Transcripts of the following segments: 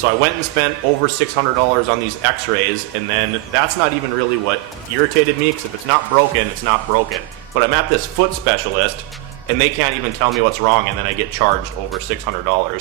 So I went and spent over $600 on these x-rays, and then that's not even really what irritated me, because if it's not broken, it's not broken. But I'm at this foot specialist, and they can't even tell me what's wrong, and then I get charged over $600.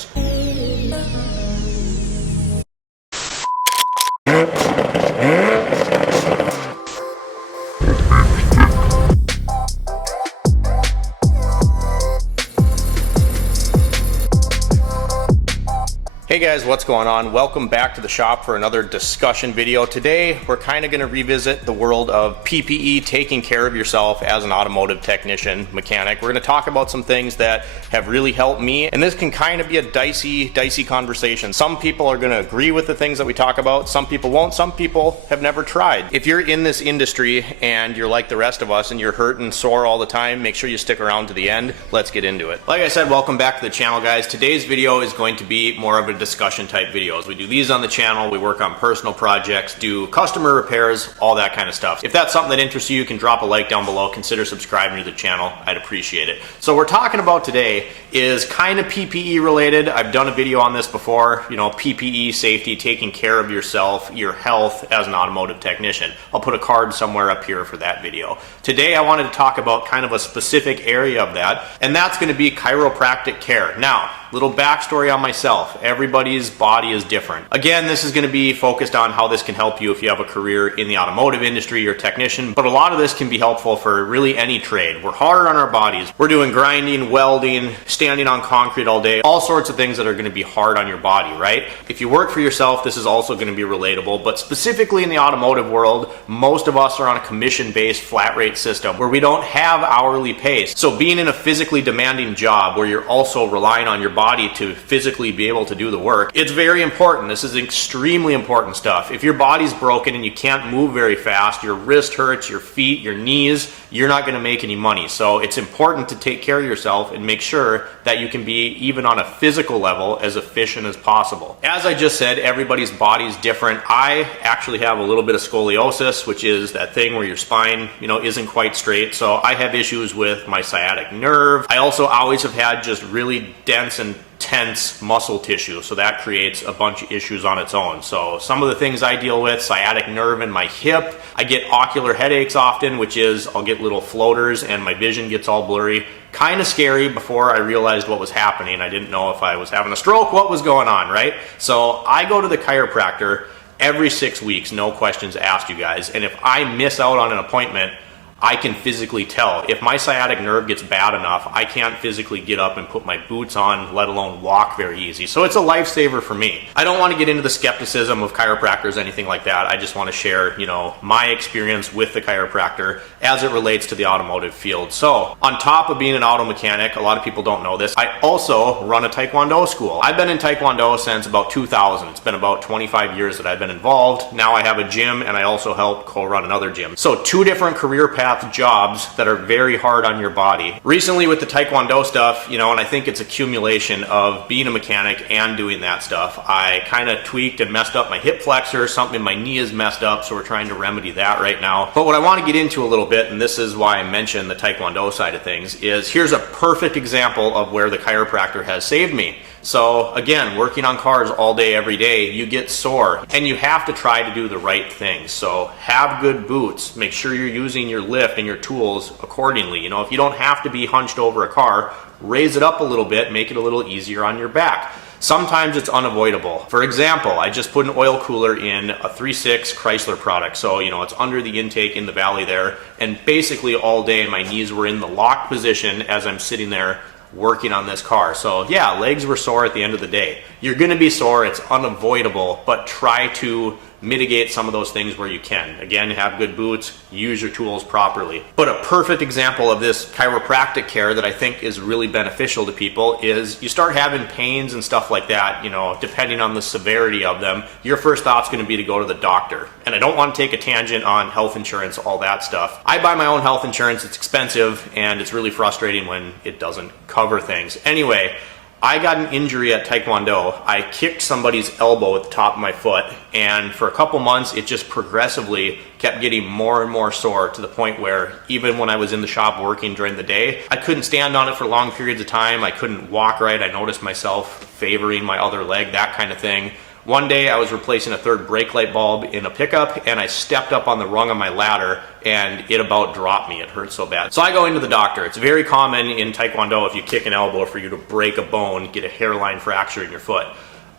Hey guys, what's going on? Welcome back to the shop for another discussion video. Today, we're kind of going to revisit the world of PPE, taking care of yourself as an automotive technician, mechanic. We're going to talk about some things that have really helped me, and this can kind of be a dicey conversation. Some people are going to agree with the things that we talk about, some people won't, some people have never tried. If you're in this industry and you're like the rest of us and you're hurt and sore all the time, make sure you stick around to the end. Let's get into it. Like I said, welcome back to the channel, guys. Today's video is going to be more of a discussion type videos. We do these on the channel. We work on personal projects, do customer repairs, all that kind of stuff. If that's something that interests you, you can drop a like down below. Consider subscribing to the channel. I'd appreciate it. So we're talking about today is kind of PPE related. I've done a video on this before, you know, PPE safety, taking care of yourself, your health as an automotive technician. I'll put a card somewhere up here for that video. Today I wanted to talk about kind of a specific area of that, and that's going to be chiropractic care. Now, little backstory on myself. Everybody's body is different. Again, this is going to be focused on how this can help you if you have a career in the automotive industry, you're a technician, but a lot of this can be helpful for really any trade. We're hard on our bodies. We're doing grinding, welding, standing on concrete all day, all sorts of things that are going to be hard on your body, right? If you work for yourself, this is also going to be relatable, but specifically in the automotive world, most of us are on a commission-based flat rate system where we don't have hourly pay. So being in a physically demanding job where you're also relying on your body to physically be able to do the work, it's very important. This is extremely important stuff. If your body's broken and you can't move very fast, your wrist hurts, your feet, your knees, you're not going to make any money. So it's important to take care of yourself and make sure that you can be, even on a physical level, as efficient as possible. As I just said, everybody's body is different. I actually have a little bit of scoliosis, which is that thing where your spine, you know, isn't quite straight. So I have issues with my sciatic nerve. I also always have had just really dense and tense muscle tissue, so that creates a bunch of issues on its own. So some of the things I deal with: sciatic nerve in my hip. I get ocular headaches often, which is I'll get little floaters and my vision gets all blurry. Kind of scary. Before I realized what was happening, I didn't know if I was having a stroke, what was going on, right? So I go to the chiropractor every 6 weeks, no questions asked, you guys. And if I miss out on an appointment, I can physically tell. If my sciatic nerve gets bad enough, I can't physically get up and put my boots on, let alone walk very easy. So it's a lifesaver for me. I don't want to get into the skepticism of chiropractors, anything like that. I just want to share, you know, my experience with the chiropractor as it relates to the automotive field. So on top of being an auto mechanic, a lot of people don't know this, I also run a Taekwondo school. I've been in Taekwondo since about 2000. It's been about 25 years that I've been involved. Now I have a gym, and I also help co-run another gym. So two different career paths, jobs that are very hard on your body. Recently with the Taekwondo stuff, you know, and I think it's accumulation of being a mechanic and doing that stuff, I kind of tweaked and messed up my hip flexor. Something in my knee is messed up, so we're trying to remedy that right now. But what I want to get into a little bit, and this is why I mentioned the Taekwondo side of things, is here's a perfect example of where the chiropractor has saved me. So again, working on cars all day, every day, you get sore, and you have to try to do the right things. So have good boots, make sure you're using your lift and your tools accordingly. You know, if you don't have to be hunched over a car, raise it up a little bit, make it a little easier on your back. Sometimes it's unavoidable. For example, I just put an oil cooler in a 3.6 Chrysler product. So, you know, it's under the intake in the valley there, and basically all day my knees were in the locked position as I'm sitting there working on this car. So yeah, legs were sore at the end of the day. You're gonna be sore, it's unavoidable, but try to mitigate some of those things where you can. Again, have good boots, use your tools properly. But a perfect example of this chiropractic care that I think is really beneficial to people is you start having pains and stuff like that, you know, depending on the severity of them, your first thought's gonna be to go to the doctor. And I don't want to take a tangent on health insurance, all that stuff. I buy my own health insurance, it's expensive, and it's really frustrating when it doesn't cover things. Anyway, I got an injury at Taekwondo. I kicked somebody's elbow at the top of my foot, and for a couple months it just progressively kept getting more and more sore, to the point where even when I was in the shop working during the day, I couldn't stand on it for long periods of time. I couldn't walk right. I noticed myself favoring my other leg, that kind of thing. One day I was replacing a third brake light bulb in a pickup, and I stepped up on the rung of my ladder and it about dropped me. It hurt so bad. So I go into the doctor. It's very common in Taekwondo, if you kick an elbow, for you to break a bone, get a hairline fracture in your foot.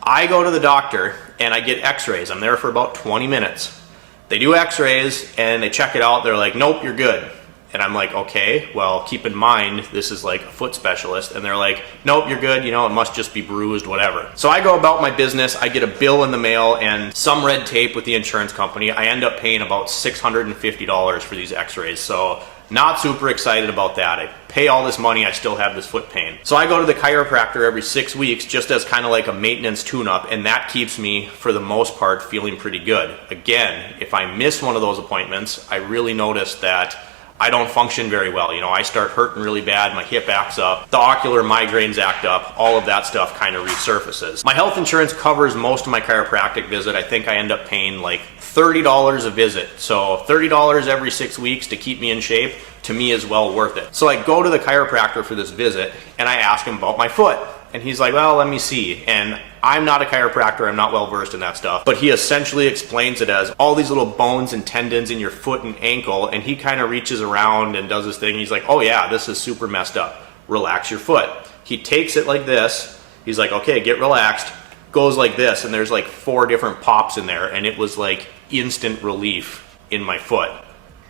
I go to the doctor and I get x-rays. I'm there for about 20 minutes. They do x-rays and they check it out. They're like, nope, you're good. And I'm like, okay, well, keep in mind, this is like a foot specialist. And they're like, nope, you're good. You know, it must just be bruised, whatever. So I go about my business. I get a bill in the mail and some red tape with the insurance company. I end up paying about $650 for these x-rays. So not super excited about that. I pay all this money, I still have this foot pain. So I go to the chiropractor every 6 weeks just as kind of like a maintenance tune-up, and that keeps me, for the most part, feeling pretty good. Again, if I miss one of those appointments, I really notice that I don't function very well. You know, I start hurting really bad, my hip acts up, the ocular migraines act up, all of that stuff kind of resurfaces. My health insurance covers most of my chiropractic visit. I think I end up paying like $30 a visit. So $30 every 6 weeks to keep me in shape, to me, is well worth it. So I go to the chiropractor for this visit and I ask him about my foot. And he's like, well, let me see. And I'm not a chiropractor, I'm not well versed in that stuff, but he essentially explains it as all these little bones and tendons in your foot and ankle, and he kind of reaches around and does his thing. He's like, oh yeah, this is super messed up. Relax your foot. He takes it like this. He's like, okay, get relaxed. Goes like this, and there's like 4 different pops in there, and it was like instant relief in my foot.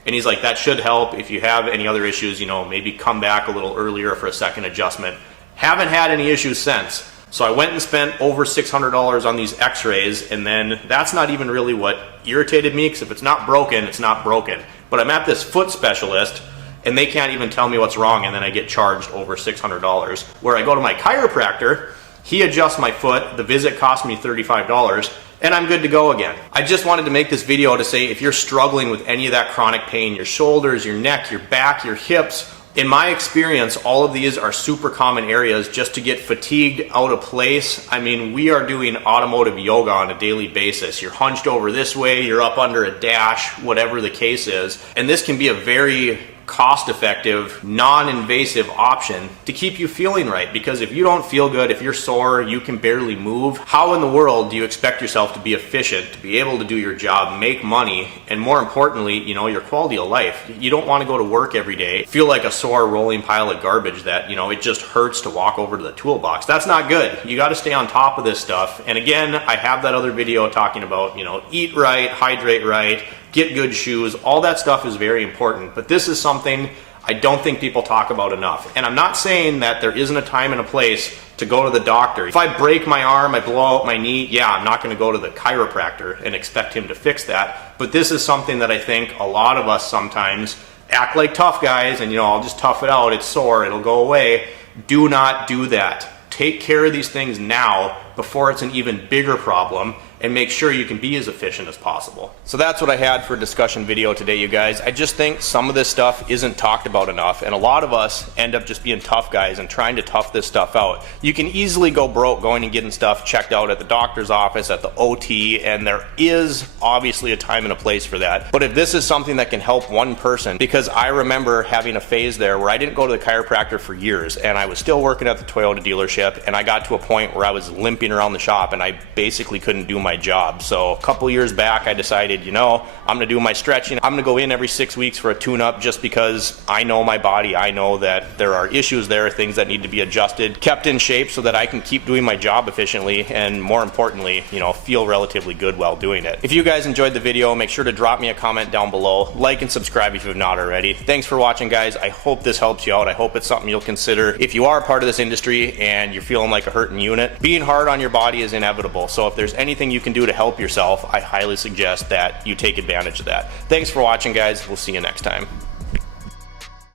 And he's like, that should help. If you have any other issues, you know, maybe come back a little earlier for a second adjustment. Haven't had any issues since. So I went and spent over $600 on these x-rays, and then that's not even really what irritated me, because if it's not broken, it's not broken. But I'm at this foot specialist, and they can't even tell me what's wrong, and then I get charged over $600. Where I go to my chiropractor, he adjusts my foot, the visit cost me $35, and I'm good to go again. I just wanted to make this video to say, if you're struggling with any of that chronic pain, your shoulders, your neck, your back, your hips, in my experience, all of these are super common areas just to get fatigued, out of place. I mean, we are doing automotive yoga on a daily basis. You're hunched over this way, you're up under a dash, whatever the case is. And this can be a very cost-effective, non-invasive option to keep you feeling right. Because if you don't feel good, if you're sore, you can barely move, how in the world do you expect yourself to be efficient, to be able to do your job, make money, and more importantly, you know, your quality of life? You don't want to go to work every day, feel like a sore rolling pile of garbage that, you know, it just hurts to walk over to the toolbox. That's not good. You got to stay on top of this stuff. And again, I have that other video talking about, you know, eat right, hydrate right, get good shoes. All that stuff is very important, but this is something I don't think people talk about enough. And I'm not saying that there isn't a time and a place to go to the doctor. If I break my arm, I blow out my knee, yeah, I'm not going to go to the chiropractor and expect him to fix that. But this is something that I think a lot of us sometimes act like tough guys and, you know, I'll just tough it out, it's sore, it'll go away. Do not do that. Take care of these things now before it's an even bigger problem, and make sure you can be as efficient as possible. So that's what I had for a discussion video today, you guys. I just think some of this stuff isn't talked about enough, and a lot of us end up just being tough guys and trying to tough this stuff out. You can easily go broke going and getting stuff checked out at the doctor's office, at the OT, and there is obviously a time and a place for that. But if this is something that can help one person, because I remember having a phase there where I didn't go to the chiropractor for years, and I was still working at the Toyota dealership, and I got to a point where I was limping around the shop and I basically couldn't do my job. So a couple years back, I decided, you know, I'm gonna do my stretching. I'm gonna go in every 6 weeks for a tune-up, just because I know my body. I know that there are issues there, things that need to be adjusted, kept in shape so that I can keep doing my job efficiently, and more importantly, you know, feel relatively good while doing it. If you guys enjoyed the video, make sure to drop me a comment down below. Like and subscribe if you have not already. Thanks for watching, guys. I hope this helps you out. I hope it's something you'll consider if you are a part of this industry and you're feeling like a hurting unit. Being hard on your body is inevitable, so if there's anything you can do to help yourself, I highly suggest that you take advantage of that. Thanks for watching, guys. We'll see you next time.